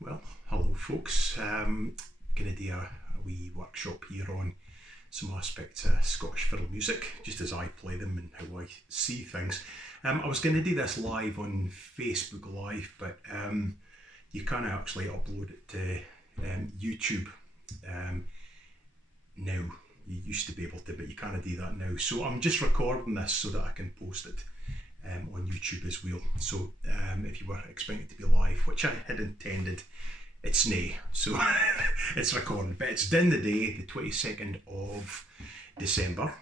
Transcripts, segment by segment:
Well, hello folks. Going to do a wee workshop here on some aspects of Scottish fiddle music, just as I play them and how I see things. I was going to do this live on Facebook Live, but you can't actually upload it to YouTube now. You used to be able to, but you can't do that now. So I'm just recording this so that I can post it on YouTube as well. So if you were expecting it to be live, which I had intended, it's nae. So it's recorded, but it's done the day, the 22nd of December,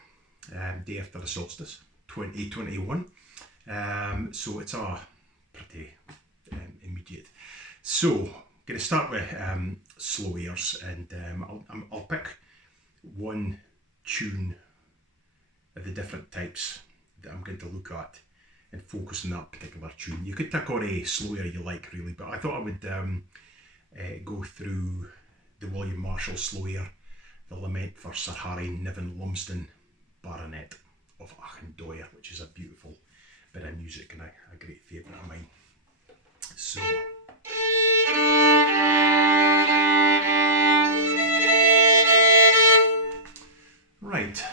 day after the solstice, 2021. So it's a pretty immediate. So going to start with slow airs, and I'll pick one tune of the different types that I'm going to look at and focus on that particular tune. You could pick on a slow air you like, really, but I thought I would go through the William Marshall slow air, the Lament for Sir Harry Niven Lumsden, Baronet of Achendoyer, which is a beautiful bit of music and a great favourite of mine. So. Right.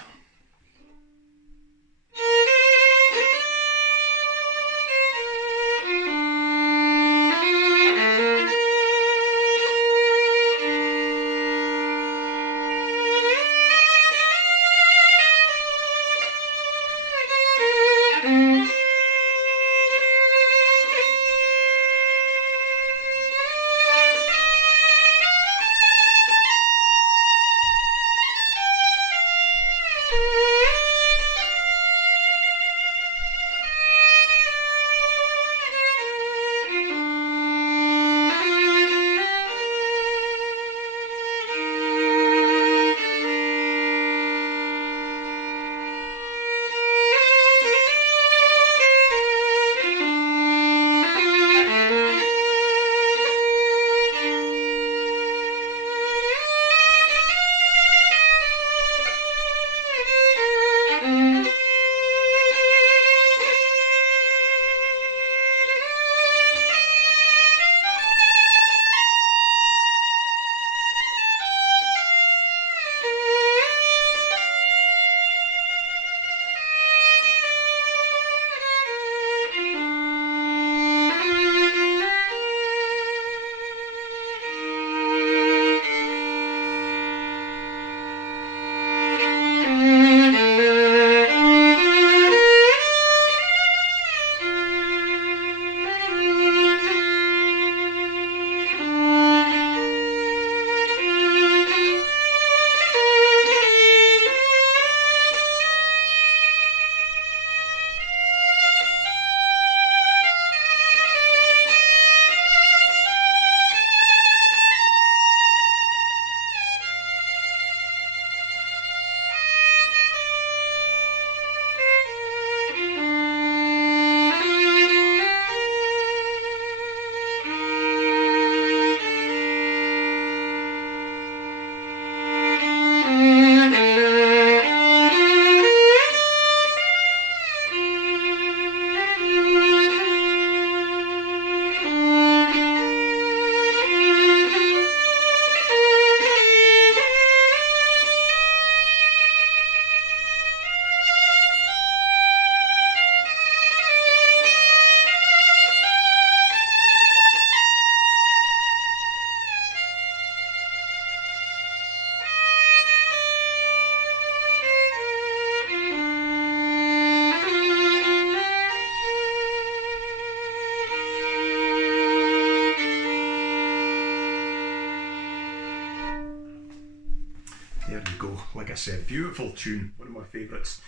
There you go. Like I said, beautiful tune, one of my favourites.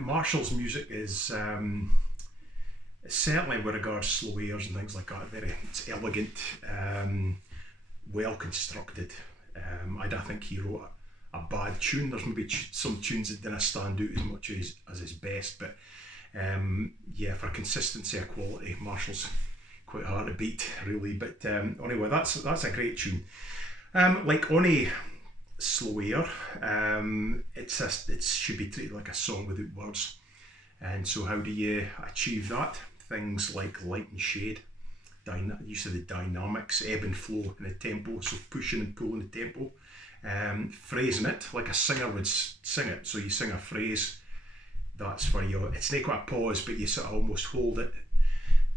Marshall's music is certainly with regards to slow airs and things like that, it's elegant, well constructed. I don't think he wrote a bad tune. There's maybe some tunes that didn't stand out as much as his best, but yeah, for consistency of quality, Marshall's quite hard to beat, really. But anyway, that's a great tune. Like on a slow air, it should be treated like a song without words. And so how do you achieve that? Things like light and shade, use of the dynamics, ebb and flow in the tempo, so pushing and pulling the tempo, phrasing it like a singer would sing it. So you sing a phrase, that's for you. It's not quite a pause, but you sort of almost hold it.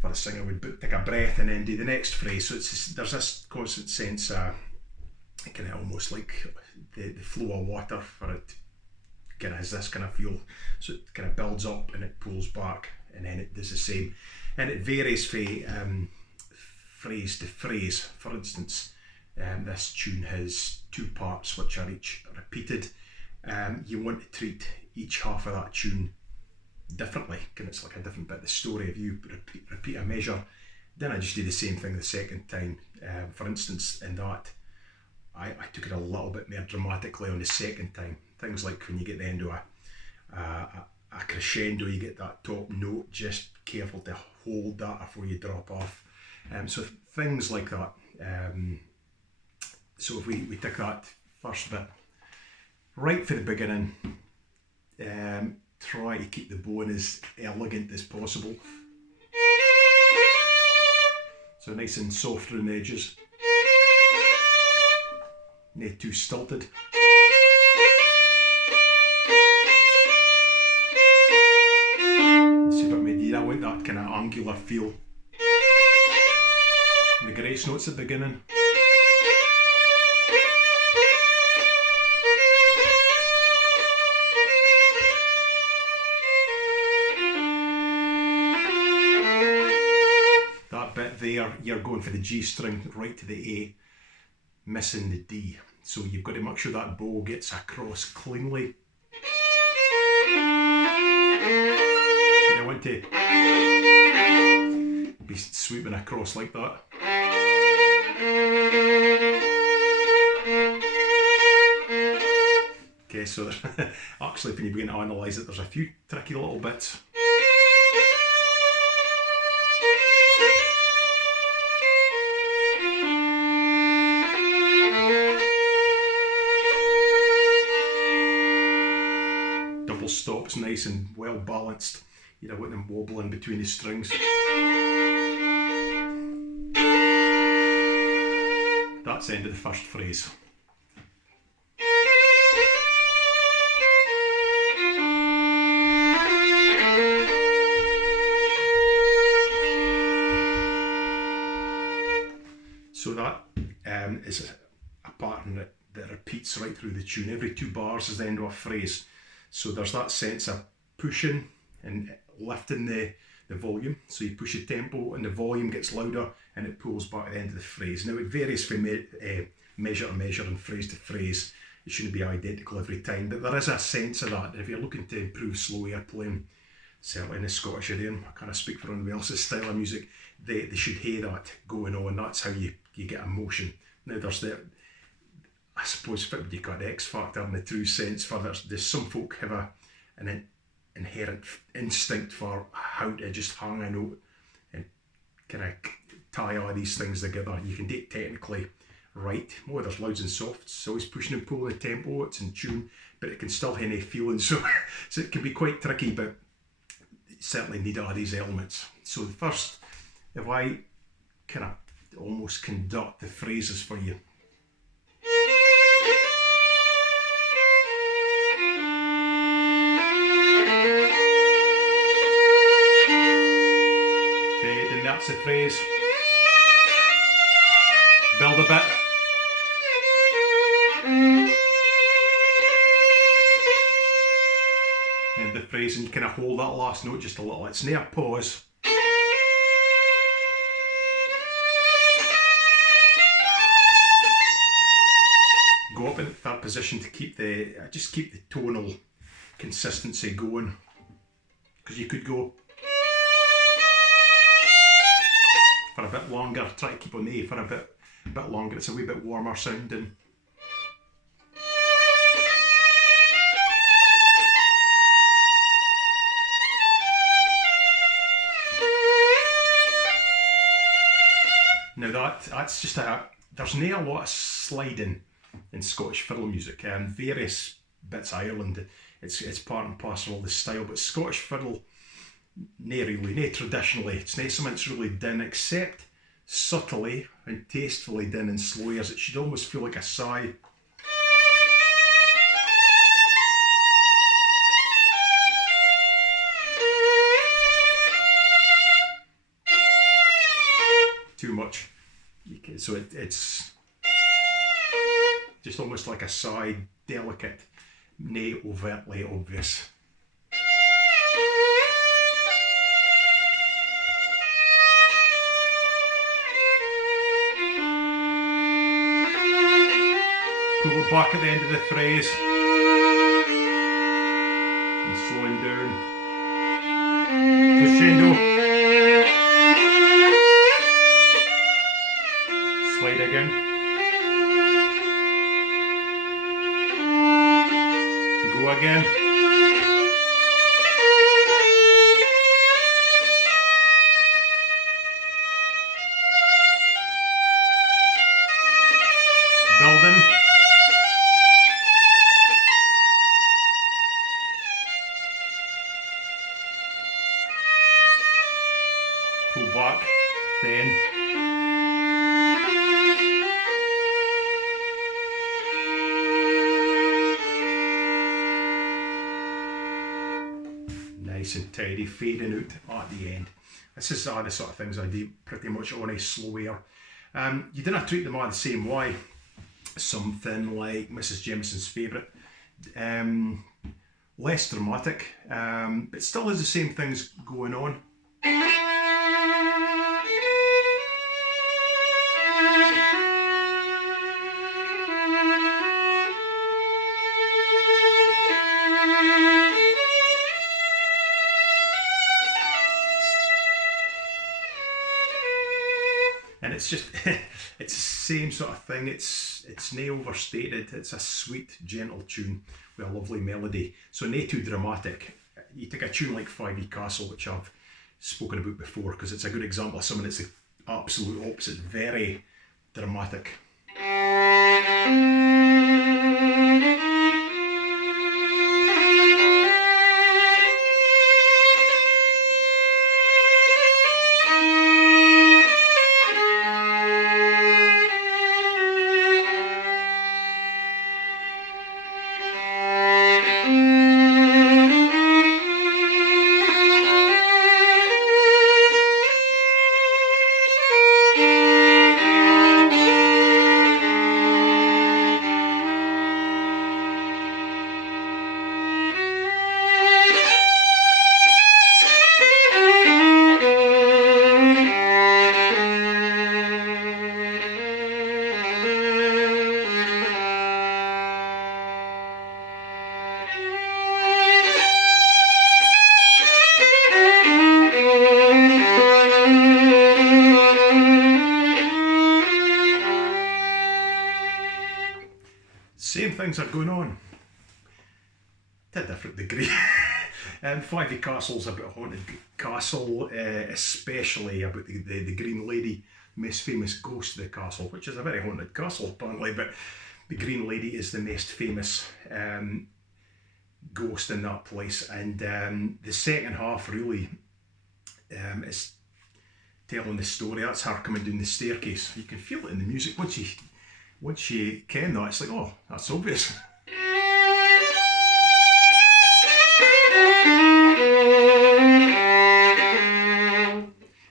For a singer would take a breath and then do the next phrase. So there's this constant sense, kind of almost like the flow of water for it. Kind of has this kind of feel. So it kind of builds up and it pulls back, and then it does the same. And it varies from phrase to phrase. For instance, this tune has 2 parts which are each repeated. You want to treat each half of that tune differently, and it's like a different bit of the story. If you repeat a measure, then I just do the same thing the second time. For instance, in that, I took it a little bit more dramatically on the second time. Things like when you get the end of a crescendo, you get that top note, just careful to hold that before you drop off. So things like that. So if we take that first bit right for the beginning, try to keep the bowing as elegant as possible. So nice and soft around the edges. Not too stilted. See if I made I want that kind of angular feel. And the grace notes at the beginning. That bit there, you're going for the G string right to the A, missing the D. So you've got to make sure that bow gets across cleanly. You don't want to be sweeping across like that. Okay, so actually when you begin to analyse it, there's a few tricky little bits. Stops nice and well balanced. You don't want them wobbling between the strings. That's the end of the first phrase. So that is a pattern that repeats right through the tune. Every 2 bars is the end of a phrase. So there's that sense of pushing and lifting the volume. So you push the tempo and the volume gets louder and it pulls back at the end of the phrase. Now it varies from measure to measure and phrase to phrase. It shouldn't be identical every time, but there is a sense of that. If you're looking to improve slow air playing, certainly in the Scottish idiom, I kind of speak for anyone else's style of music, they should hear that going on. That's how you get emotion. Now I suppose you got the X factor in the true sense for there's some folk have an inherent instinct for how to just hang a note and kind of tie all these things together. You can do it technically right. Oh, there's louds and softs. It's always pushing and pulling the tempo. It's in tune, but it can still have any feeling. So it can be quite tricky, but you certainly need all these elements. So the first, if I kind of almost conduct the phrases for you. And that's the phrase. Build a bit. And the phrase, and you kind of hold that last note just a little. It's near pause. Go up in that position to keep just keep the tonal consistency going, because you could go for a bit longer. Try to keep on the A for a bit longer. It's a wee bit warmer sounding. Now that's just there's not a lot of sliding in Scottish fiddle music. Various bits of Ireland, it's part and parcel of the style, but Scottish fiddle, not traditionally, it's not something that's really done, except subtly and tastefully done in slow airs. It should almost feel like a sigh. Too much. So it's just almost like a sigh, delicate, nay overtly obvious. Pull it back at the end of the phrase and slowing down. Crescendo. Slide again. Go again. Building. Pull back, then. Nice and tidy, fading out at the end. This is the sort of things I do pretty much on a slow air. You didn't treat them all the same way. Something like Mrs. Jameson's favourite. Less dramatic, but still has the same things going on. And it's just, it's the same sort of thing. It's nae overstated. It's a sweet, gentle tune with a lovely melody. So nae too dramatic. You take a tune like 5E Castle, which I've spoken about before, because it's a good example of something that's the absolute opposite, very dramatic. Same things are going on to a different degree. 5E Castle's about a haunted castle, especially about the Green Lady, most famous ghost of the castle, which is a very haunted castle apparently, but the Green Lady is the most famous ghost in that place. And the second half really is telling the story. That's her coming down the staircase. You can feel it in the music. Once you ken that, it's like, oh, that's obvious.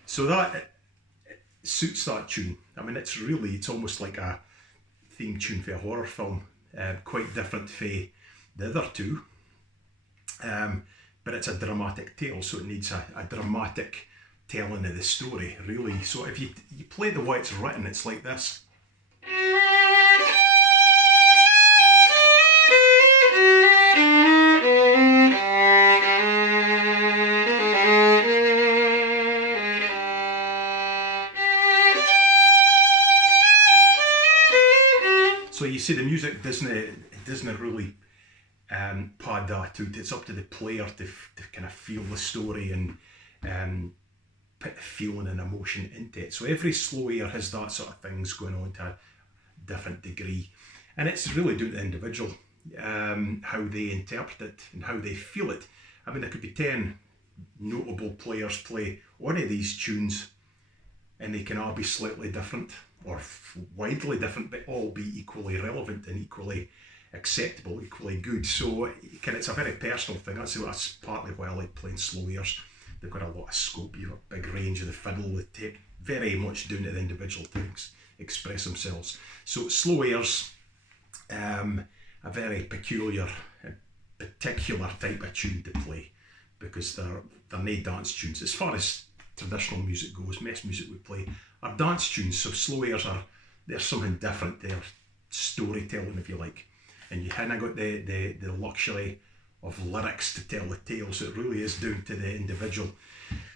So that suits that tune. I mean, it's almost like a theme tune for a horror film, quite different from the other two, but it's a dramatic tale, so it needs a dramatic telling of the story, really. So if you play the way it's written, it's like this. So you see, the music doesn't really pad that out. It's up to the player to kind of feel the story and put the feeling and emotion into it. So every slow air has that sort of things going on to a different degree, and it's really down to the individual, how they interpret it and how they feel it. I mean, there could be 10 notable players play one of these tunes and they can all be slightly different or widely different, but all be equally relevant and equally acceptable, equally good. So it's a very personal thing. That's partly why I like playing slow airs. They've got a lot of scope. You've got a big range of the fiddle, the tape, very much down to the individual things express themselves. So slow airs, a very peculiar, particular type of tune to play, because they're no dance tunes. As far as traditional music goes, most music we play are dance tunes. So slow airs they're something different. They're storytelling, if you like, and you haven't got the luxury of lyrics to tell the tale. So it really is down to the individual.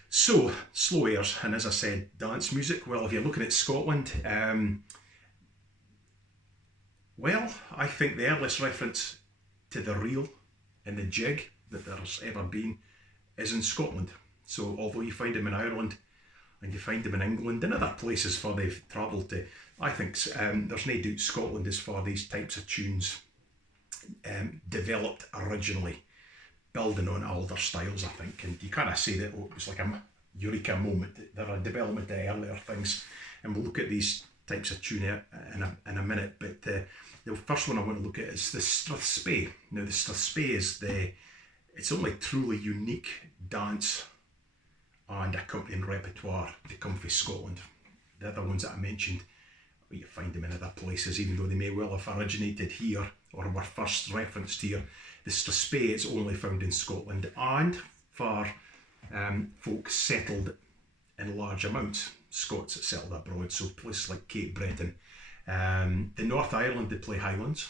So slow airs, and as I said, dance music. Well, if you're looking at Scotland, well, I think the earliest reference to the reel and the jig that there's ever been is in Scotland. So although you find them in Ireland and you find them in England and other places far they've travelled to, I think there's no doubt Scotland is for these types of tunes developed originally, building on older styles, I think. And you kind of say that it was like a eureka moment. There are development of earlier things, and we'll look at these types of tune in a minute. But the first one I want to look at is the strathspey. Now the strathspey is it's only truly unique dance and accompanying repertoire to come from Scotland. The other ones that I mentioned, well, you find them in other places, even though they may well have originated here or were first referenced here. The strathspey is only found in Scotland, and for folks settled in large amounts, Scots that settled abroad, so places like Cape Breton. The North Ireland, they play Highlands.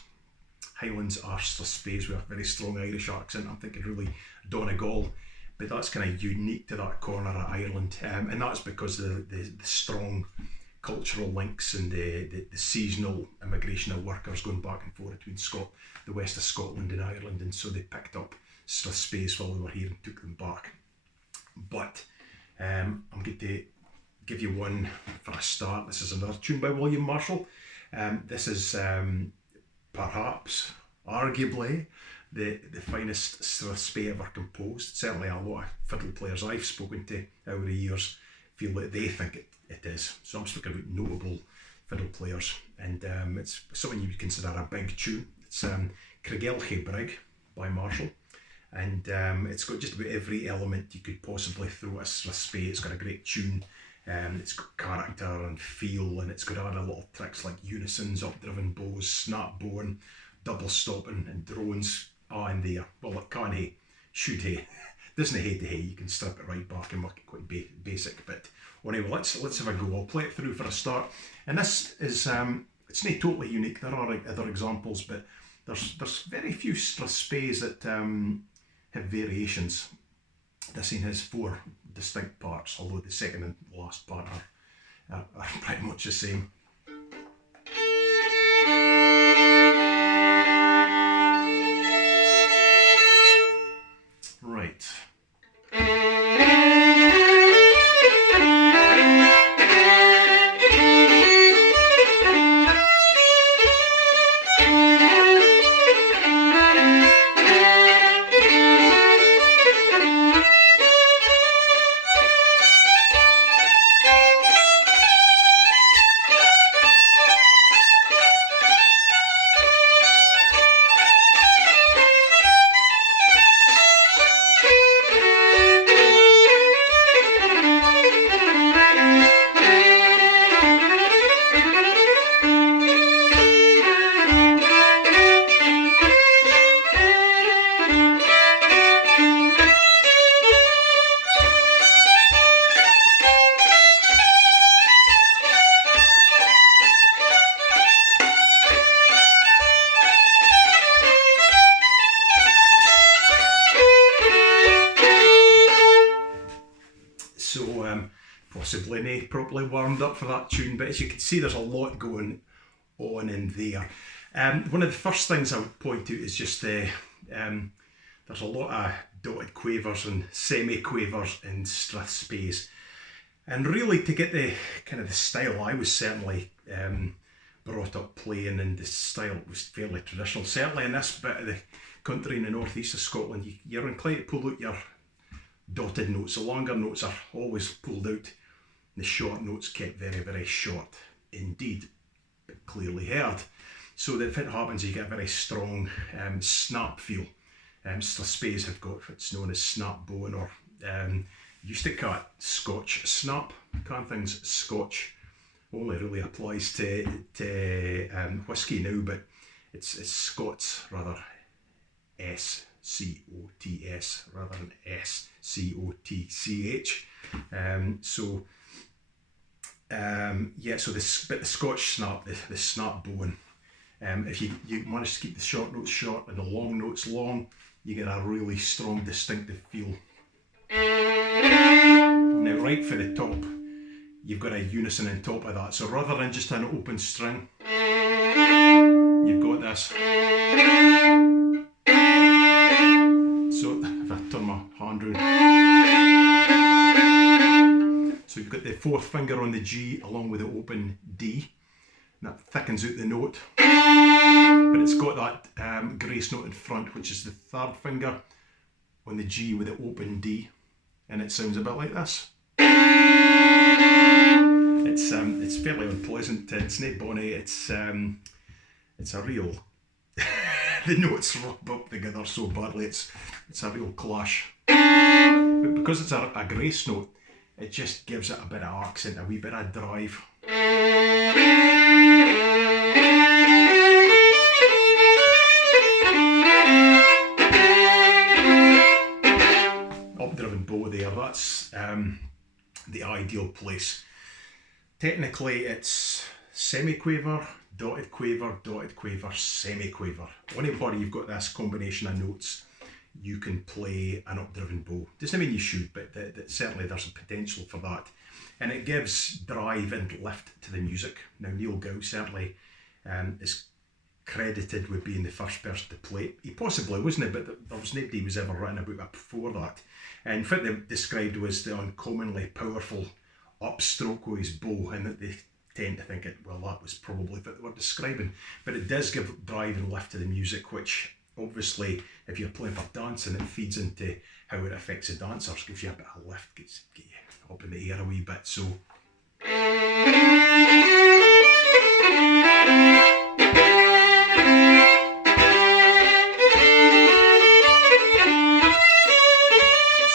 Highlands are strathspeys with a very strong Irish accent. I'm thinking really Donegal, but that's kind of unique to that corner of Ireland, and that's because of the strong cultural links and the seasonal immigration of workers going back and forth between the west of Scotland and Ireland, and so they picked up strathspeys while they were here and took them back. But I'm going to give you one for a start. This is another tune by William Marshall. This is perhaps, arguably, the finest strathspey ever composed. Certainly a lot of fiddle players I've spoken to over the years feel that they think it is. So I'm speaking about notable fiddle players, and it's something you would consider a big tune. It's Craigellachie Brig by Marshall, and it's got just about every element you could possibly throw at a strathspey. It's got a great tune, it's got character and feel, and it's got other little tricks like unisons, up-driven bows, snap bowing, double stopping, and drones. And there, well, it can hay, should hay, doesn't hay to hay. You can strip it right back and make it quite basic. But anyway, let's have a go. I'll play it through for a start. And this is it's not totally unique. There are other examples, but there's very few strathspeys that have variations. This scene has 4 distinct parts, although the second and last part are pretty much the same. Right. Possibly not properly warmed up for that tune, but as you can see, there's a lot going on in there. One of the first things I would point out is just there's a lot of dotted quavers and semi-quavers in strathspeys, and really to get the kind of the style I was certainly brought up playing, and the style was fairly traditional. Certainly in this bit of the country in the northeast of Scotland, you're inclined to pull out your dotted notes. The longer notes are always pulled out. The short notes kept very, very short indeed, but clearly heard. So that if it happens, you get a very strong snap feel. Strathspeys have got what's known as snap bowing, or used to cut Scotch snap. Can things Scotch only really applies to whisky now, but it's Scots rather, SCOTS rather than SCOTCH. Yeah, so the Scotch snap, the snap bowing. If you manage to keep the short notes short and the long notes long, you get a really strong, distinctive feel. Now, right for the top, you've got a unison on top of that. So rather than just an open string, you've got this. So if I turn my hand round, so you've got the fourth finger on the G along with the open D. And that thickens out the note, but it's got that grace note in front, which is the third finger on the G with the open D, and it sounds a bit like this. It's fairly unpleasant. It's not bonny. It's a real. The notes rub up together so badly. It's a real clash. But because it's a grace note, it just gives it a bit of accent, a wee bit of drive. Up-driven bow there, that's the ideal place. Technically it's semi-quaver, dotted quaver, semi-quaver. Anywhere you've got this combination of notes, you can play an up-driven bow. Doesn't mean you should, but certainly there's a potential for that. And it gives drive and lift to the music. Now, Neil Gow certainly is credited with being the first person to play it. He possibly wasn't, but there was nobody who was ever written about it before that. And what they described was the uncommonly powerful upstroke with his bow, and that they tend to think well, that was probably what they were describing. But it does give drive and lift to the music, which obviously, if you're playing for dancing, it feeds into how it affects the dancers, gives you a bit of lift, get you up in the air a wee bit. So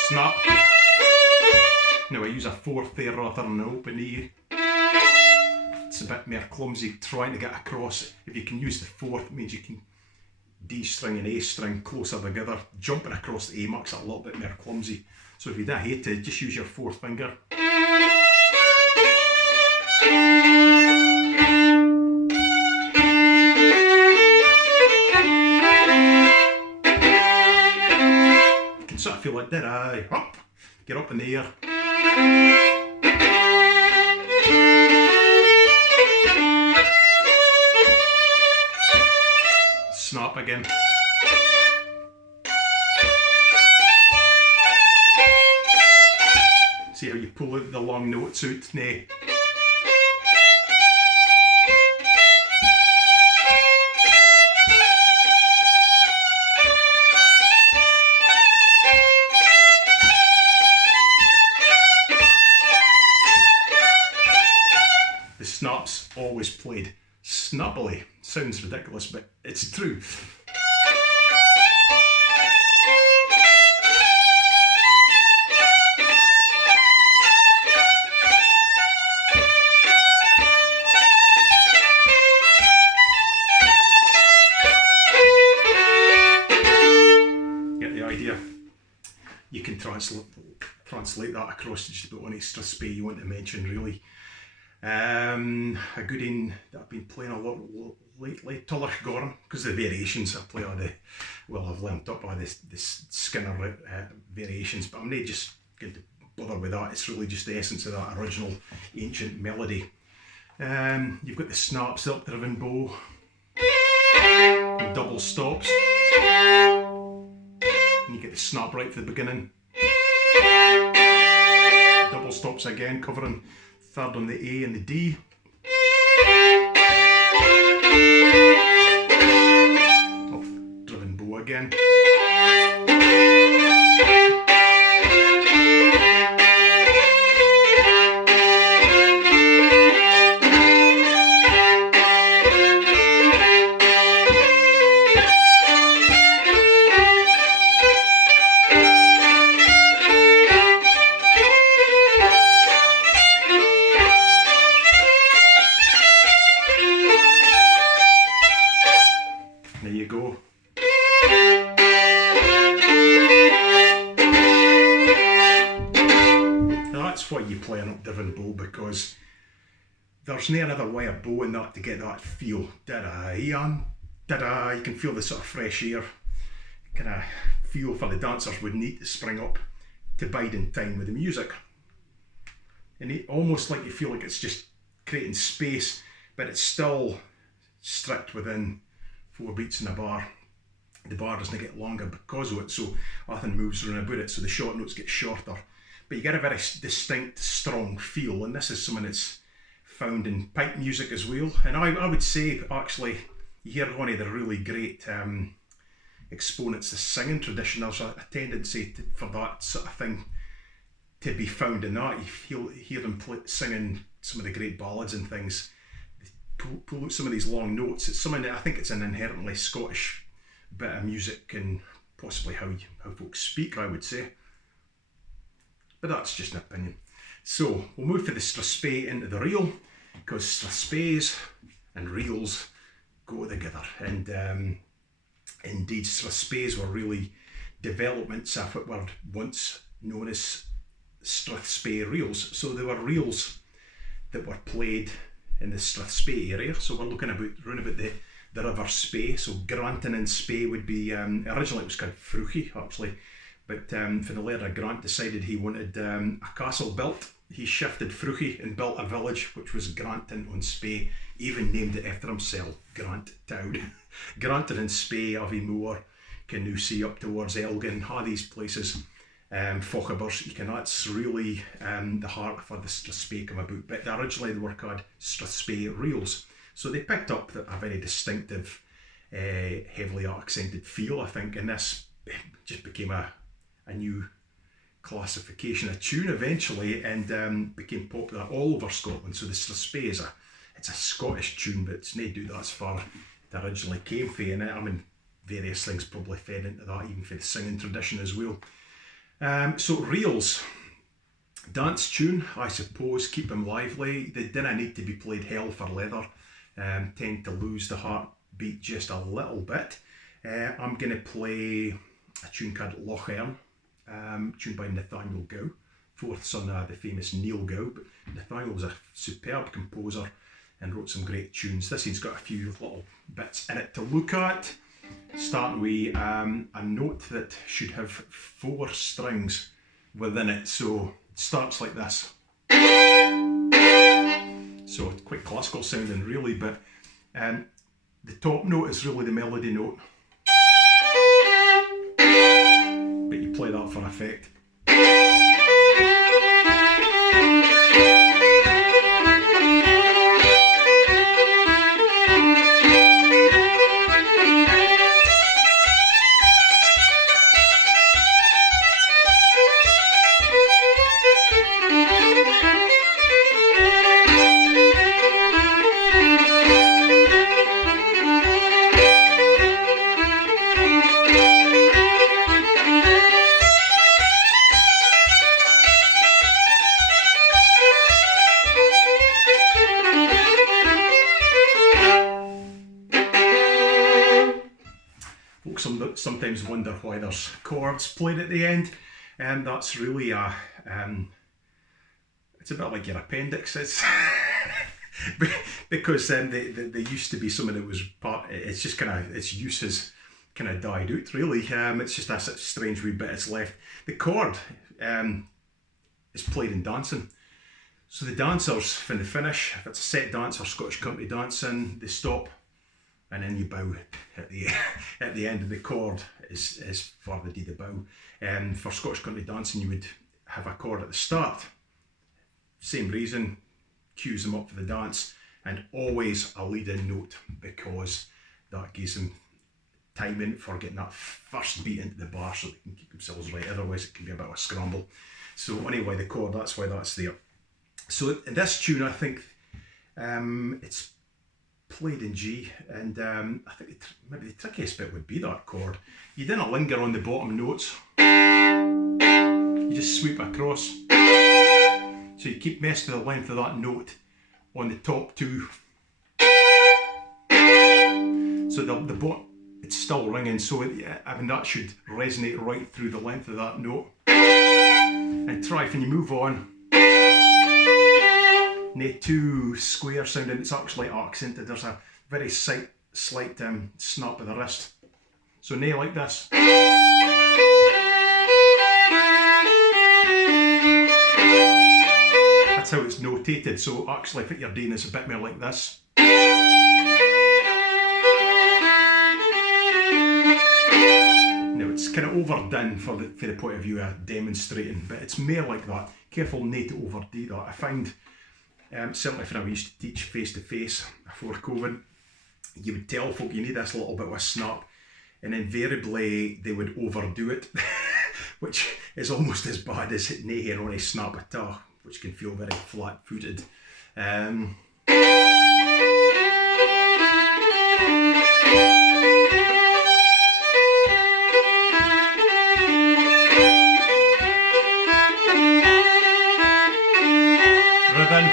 snap. Now I use a fourth there rather than an open E. It's a bit more clumsy trying to get across. If you can use the fourth, it means you can D string and A string closer together. Jumping across the A makes it a little bit more clumsy. So if you do hate it, just use your fourth finger. You can sort of feel like that. Up, get up in the air. Snap again. See how you pull out the long notes out? Nay. The snap's always played snappily. Sounds ridiculous, but it's true. Get the idea? You can translate that across to just about any strathspey you want to mention, really. A good one that I've been playing a lot lately, Tulloch Gorham, because of the variations. I play all the, well, I've learned up all this Skinner variations, but I'm not just going to bother with that. It's really just the essence of that original ancient melody. You've got the snaps, the up-driven bow, and double stops, and you get the snap right for the beginning. Double stops again, covering third on the A and the D. Up-driven bow again. you go. Now that's why you play an octave bow, because there's no another way of bowing that to get that feel. Da-da, da-da. You can feel the sort of fresh air kind of feel for the dancers would need to spring up to bide in time with the music. And it, almost like you feel like it's just creating space, but it's still strict within 4 beats in a bar. The bar doesn't get longer because of it, so nothing moves around about it, so the short notes get shorter. But you get a very distinct, strong feel, and this is something that's found in pipe music as well. And I would say, actually, you hear one of the really great exponents of singing tradition. There's a tendency for that sort of thing to be found in that. You hear them singing some of the great ballads and things. They pull out some of these long notes. It's something that I think it's an inherently Scottish bit of music and possibly how folks speak, I would say. But that's just an opinion. So we'll move from the strathspey into the reel, because strathspeys and reels go together. And indeed, strathspeys were really developments of what were once known as strathspey reels. So they were reels that were played in the strathspey area. So we're looking around about the River Spey. So Granton and Spey would be, originally it was called Fruchy actually, but for the laird of Grant decided he wanted a castle built. He shifted Fruchy and built a village which was Granton on Spey, even named it after himself, Grant Town. Granton and Spey, Aviemore, can now see up towards Elgin, all these places. Fochabers, that's really the heart for the strathspey come about. But originally they were called strathspey reels. So they picked up a very distinctive, heavily accented feel, I think, and this just became a new classification of tune eventually, and became popular all over Scotland. So the strathspey it's a Scottish tune, but it's not do that as far it originally came from, and I mean various things probably fed into that, even for the singing tradition as well. So reels, dance tune, I suppose, keep them lively. They didn't need to be played hell for leather. Tend to lose the heartbeat just a little bit. I'm going to play a tune called Loch Earn, tuned by Nathaniel Gow, fourth son of the famous Neil Gow. But Nathaniel was a superb composer and wrote some great tunes. This one's got a few little bits in it to look at. Starting with a note that should have 4 strings within it. So it starts like this. So it's quite classical sounding really, but the top note is really the melody note. But you play that for effect. Sometimes wonder why there's chords played at the end, and that's really it's a bit like your appendix. It's because they used to be something that was part. It's just kind of its use has kind of died out. Really, it's just a such strange wee bit it's left. The chord is played in dancing. So the dancers, when they finish, if it's a set dance or Scottish country dancing, they stop. And then you bow at the end of the chord is for the deed of bow. For Scottish country dancing, you would have a chord at the start. Same reason, cues them up for the dance, and always a lead-in note, because that gives them timing for getting that first beat into the bar so they can keep themselves right. Otherwise, it can be a bit of a scramble. So anyway, the chord, that's why that's there. So in this tune, I think it's played in G, and I think maybe the trickiest bit would be that chord. You didn't linger on the bottom notes, you just sweep across. So you keep messing with the length of that note on the top 2. So it's still ringing, so I mean that should resonate right through the length of that note. And try when you move on, no too square sounding, it's actually accented. There's a very slight snap of the wrist. So no like this. That's how it's notated, so actually what you're doing is a bit more like this. Now it's kind of overdone for the point of view of demonstrating, but it's more like that. Careful not to overdo that. I find, certainly when I used to teach face to face before COVID, you would tell folk you need this little bit of a snap, and invariably they would overdo it, which is almost as bad as hitting a hair on a snap at all, which can feel very flat-footed. Rhythm.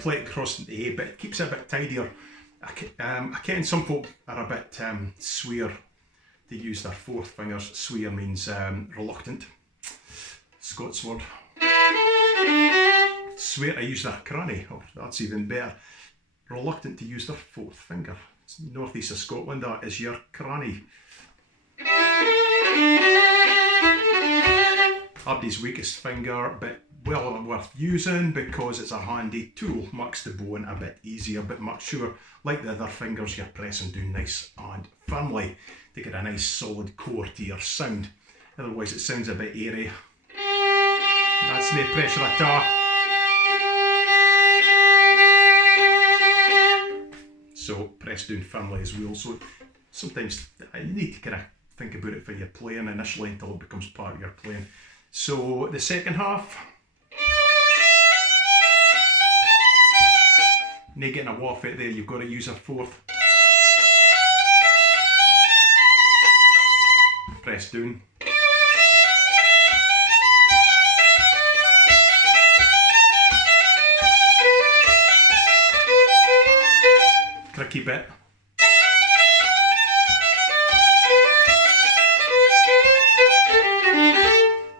Play it across the A, but it keeps it a bit tidier. I ken some folk are a bit swear to use their fourth fingers. Swear means reluctant. Scots word. Swear to use their cranny, oh, that's even better. Reluctant to use their fourth finger. It's northeast of Scotland, that is your cranny. Abdi's weakest finger, but well worth using because it's a handy tool. Makes the bowing a bit easier, but make sure, like the other fingers, you're pressing down nice and firmly to get a nice solid core to your sound. Otherwise it sounds a bit airy. That's no pressure at all. So press down firmly as well. So sometimes you need to kind of think about it for your playing initially until it becomes part of your playing. So the second half, not getting a waft out there, you've got to use a fourth. Press down. Tricky bit.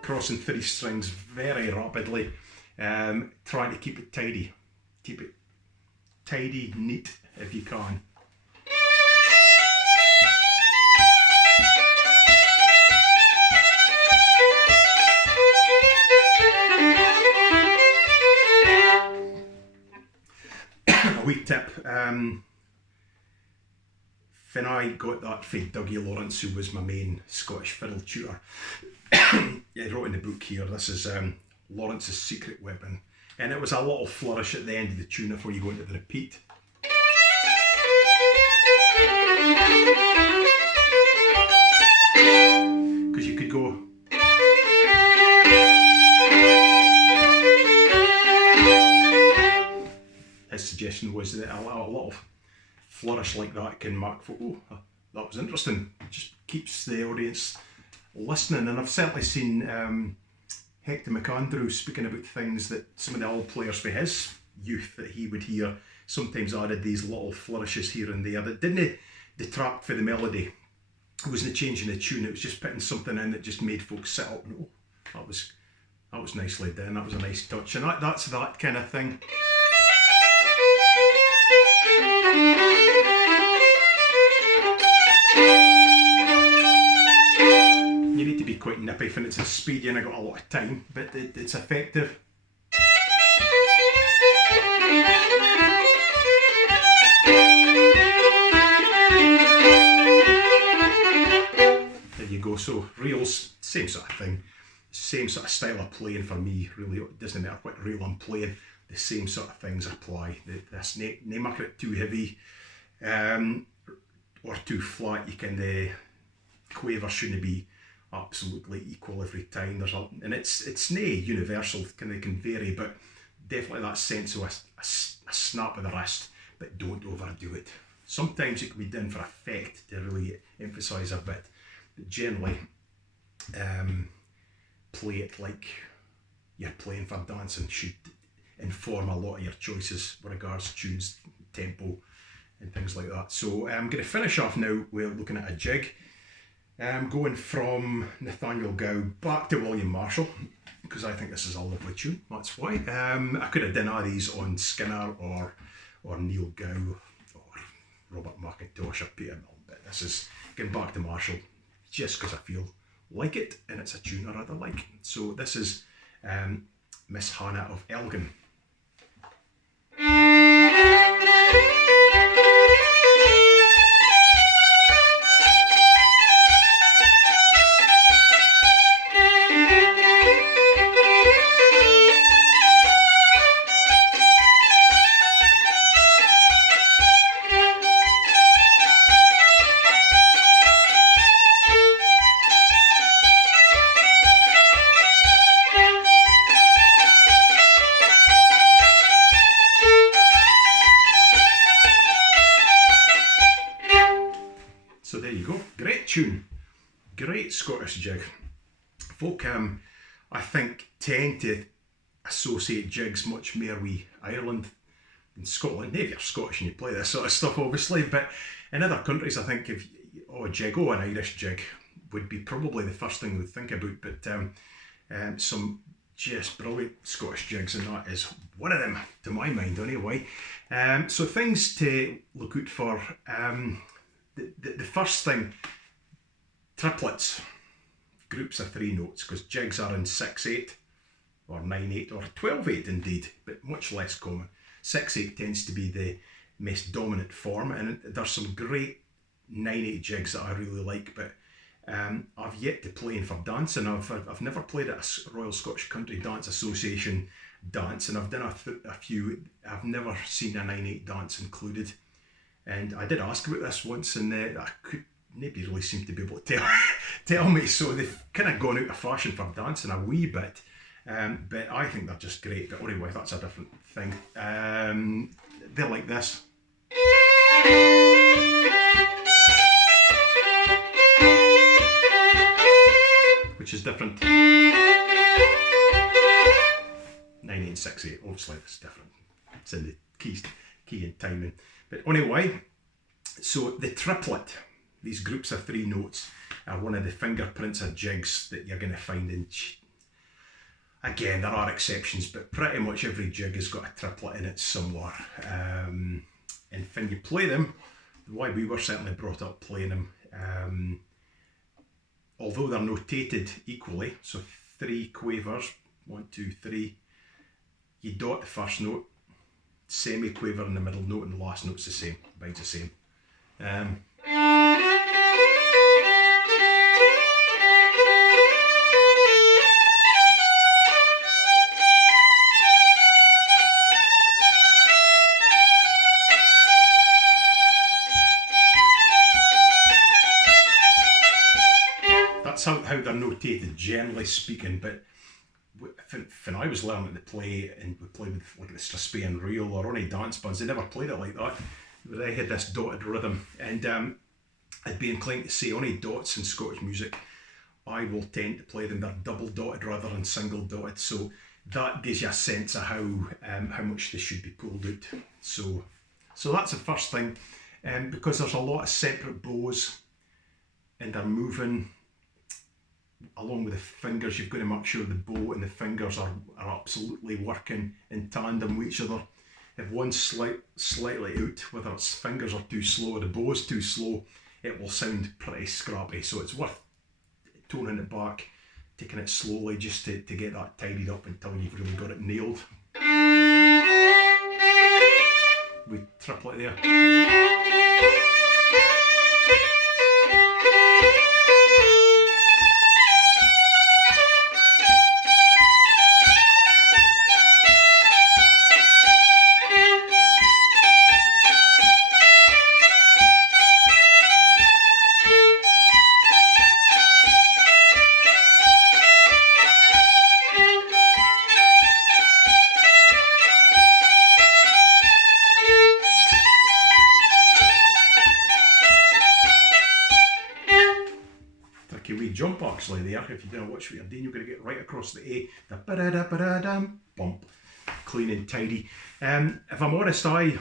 Crossing three strings very rapidly, trying to keep it tidy. Keep it tidy, neat if you can. A wee tip, when I got that from Dougie Lawrence, who was my main Scottish fiddle tutor, I wrote in the book here, this is Lawrence's secret weapon, and it was a little flourish at the end of the tune before you go into the repeat. Because you could go, his suggestion was that a little flourish like that can mark for, oh, that was interesting. It just keeps the audience listening. And I've certainly seen Hector McAndrew speaking about things that some of the old players for his youth that he would hear sometimes added these little flourishes here and there that didn't detract for the melody. It wasn't changing the tune, it was just putting something in that just made folks sit up and oh, that was nicely done, that was a nice touch. And that's that kind of thing. You need to be quite nippy when it's a speed, you ain't got a lot of time, but it's effective. There you go, so reels, same sort of thing, same sort of style of playing for me, really. It doesn't matter what reel I'm playing, the same sort of things apply. This no make it too heavy or too flat. You can, the quaver shouldn't be absolutely equal every time. And it's no universal, they can vary, but definitely that sense of a snap of the wrist, but don't overdo it. Sometimes it can be done for effect to really emphasise a bit, but generally play it like you're playing for dancing. Should inform a lot of your choices with regards to tunes, tempo, and things like that. So I'm going to finish off now. We're looking at a jig. Going from Nathaniel Gow back to William Marshall, because I think this is a lovely tune. That's why. I could have done all these on Skinner or Neil Gow or Robert McIntosh or Peter Milne, but this is getting back to Marshall just because I feel like it, and it's a tune I rather like. So this is Miss Hannah of Elgin. So there you go, great tune, great Scottish jig. Folk, I think, tend to associate jigs much more with Ireland than Scotland. If you're Scottish and you play this sort of stuff, obviously, but in other countries, I think if a jig, an Irish jig, would be probably the first thing we'd think about. But some just brilliant Scottish jigs, and that is one of them, to my mind, anyway. So things to look out for. The first thing, triplets, groups of 3 notes, because jigs are in 6/8 or 9/8 or 12/8 indeed, but much less common. 6/8 tends to be the most dominant form, and there's some great 9/8 jigs that I really like, but I've yet to play in for dancing. I've never played at a Royal Scottish Country Dance Association dance, and I've done a few. I've never seen a 9/8 dance included. And I did ask about this once, and nobody really seemed to be able to tell me. So they've kind of gone out of fashion for dancing a wee bit, but I think they're just great. But anyway, that's a different thing. They're like this, which is different. 9/8 and 6/8, obviously it's different. It's in the key and timing. But anyway, so the triplet, these groups of 3 notes, are one of the fingerprints of jigs that you're going to find in. Again, there are exceptions, but pretty much every jig has got a triplet in it somewhere. And when you play them, the way we were certainly brought up playing them, although they're notated equally, so 3 quavers, 1, 2, 3, you dot the first note, semi-quaver in the middle note, and the last note's the same, about the same. That's how they're notated, generally speaking, but when I was learning to play, and we played with like the strathspey and reel or any dance bands, they never played it like that. They had this dotted rhythm, and I'd be inclined to say only dots in Scottish music, I will tend to play them, they're double dotted rather than single dotted, so that gives you a sense of how much they should be pulled out. So that's the first thing, because there's a lot of separate bows and they're moving along with the fingers. You've got to make sure the bow and the fingers are absolutely working in tandem with each other. If one's slightly out, whether its fingers are too slow or the bow is too slow, it will sound pretty scrappy. So it's worth toning it back, taking it slowly just to get that tidied up until you've really got it nailed. We triplet there. actually there. If you don't watch what you're doing, you're going to get right across the A, the ba-da-da-ba-da-dam, bump, clean and tidy. If I'm honest, I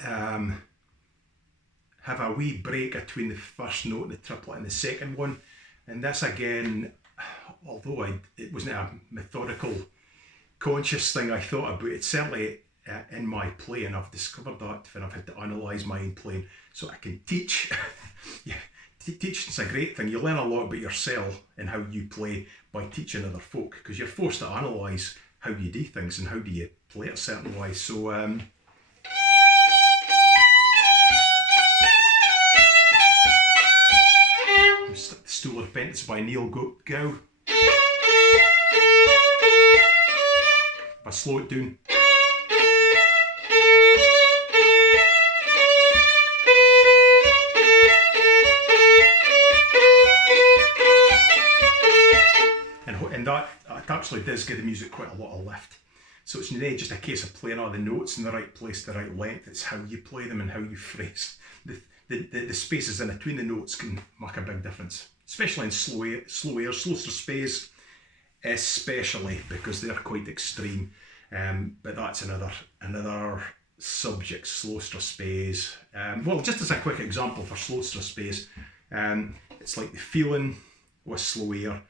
have a wee break between the first note and the triplet and the second one, and this again, although it wasn't a methodical, conscious thing I thought about, it's certainly in my playing. I've discovered that when I've had to analyse my own playing so I can teach. Yeah, teaching's a great thing. You learn a lot about yourself and how you play by teaching other folk, because you're forced to analyse how you do things and how do you play it a certain way. So Stool of Repentance by Neil Gow. If I slow it down. And that actually does give the music quite a lot of lift. So it's not just a case of playing all the notes in the right place, the right length. It's how you play them and how you phrase. The spaces in between the notes can make a big difference, especially in slow air, slow strathspeys, especially because they're quite extreme. But that's another subject, slow strathspeys. Well, just as a quick example for slow strathspeys, it's like the feeling with slow air,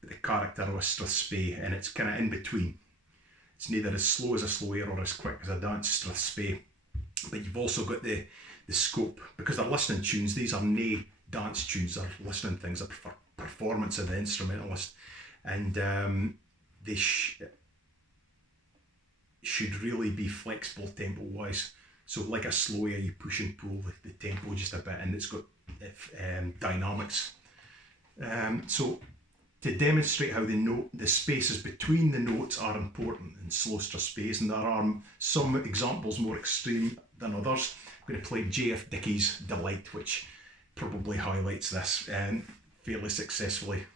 but the character with strathspey, and it's kind of in between. It's neither as slow as a slow air or as quick as a dance strathspey, but you've also got the scope, because they're listening tunes. These are nae dance tunes, they're listening things, they're for performance of the instrumentalist, and they should really be flexible tempo wise. So like a slow air, you push and pull the tempo just a bit, and it's got dynamics. So to demonstrate how the spaces between the notes are important in slow strathspeys, and there are some examples more extreme than others. I'm going to play J.F. Dickey's Delight, which probably highlights this fairly successfully.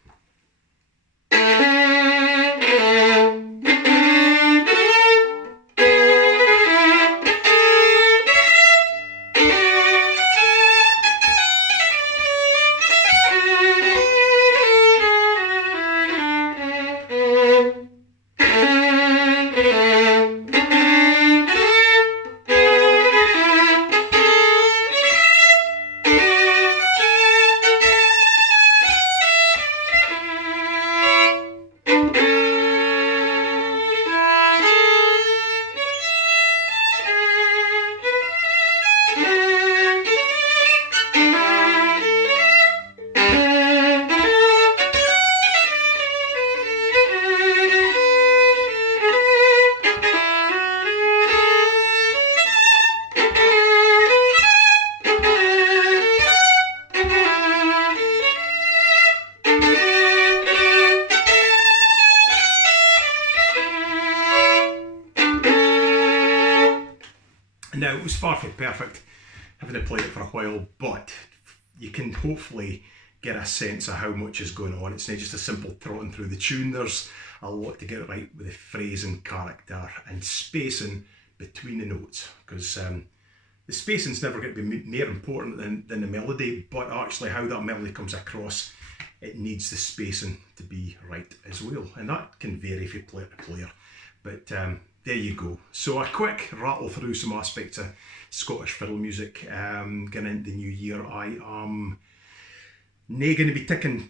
Now, it was far from perfect, having to play it for a while, but you can hopefully get a sense of how much is going on. It's not just a simple trotting through the tune. There's a lot to get right with the phrasing, character and spacing between the notes, because the spacing's never going to be more important than the melody, but actually how that melody comes across, it needs the spacing to be right as well, and that can vary from player to player, but there you go. So a quick rattle through some aspects of Scottish fiddle music. Getting into the new year, I am not going to be taking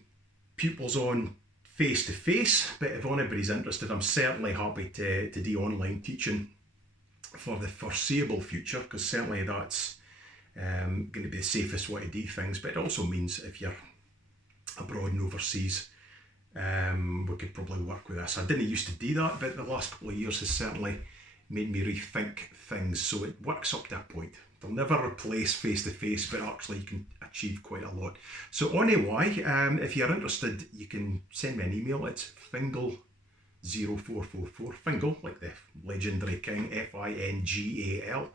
pupils on face to face, but if anybody's interested, I'm certainly happy to do online teaching for the foreseeable future, because certainly that's going to be the safest way to do things. But it also means if you're abroad and overseas, we could probably work with this. I didn't used to do that, but the last couple of years has certainly made me rethink things, so it works up to that point. They'll never replace face-to-face, but actually you can achieve quite a lot. So anyway, if you're interested, you can send me an email. It's fingal0444, Fingal, like the legendary king, Fingal,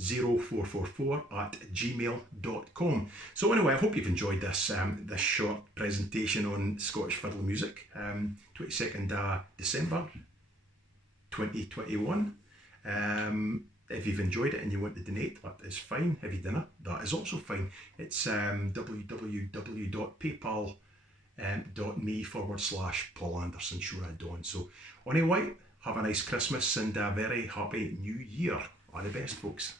0444 at gmail.com. So anyway, I hope you've enjoyed this this short presentation on Scottish fiddle music, 22nd December 2021. If you've enjoyed it and you want to donate, that is fine. If you didn't, that is also fine. It's www.paypal.com .me/Paul Anderson. Sure I don't. So anyway, have a nice Christmas and a very happy New Year. All the best, folks.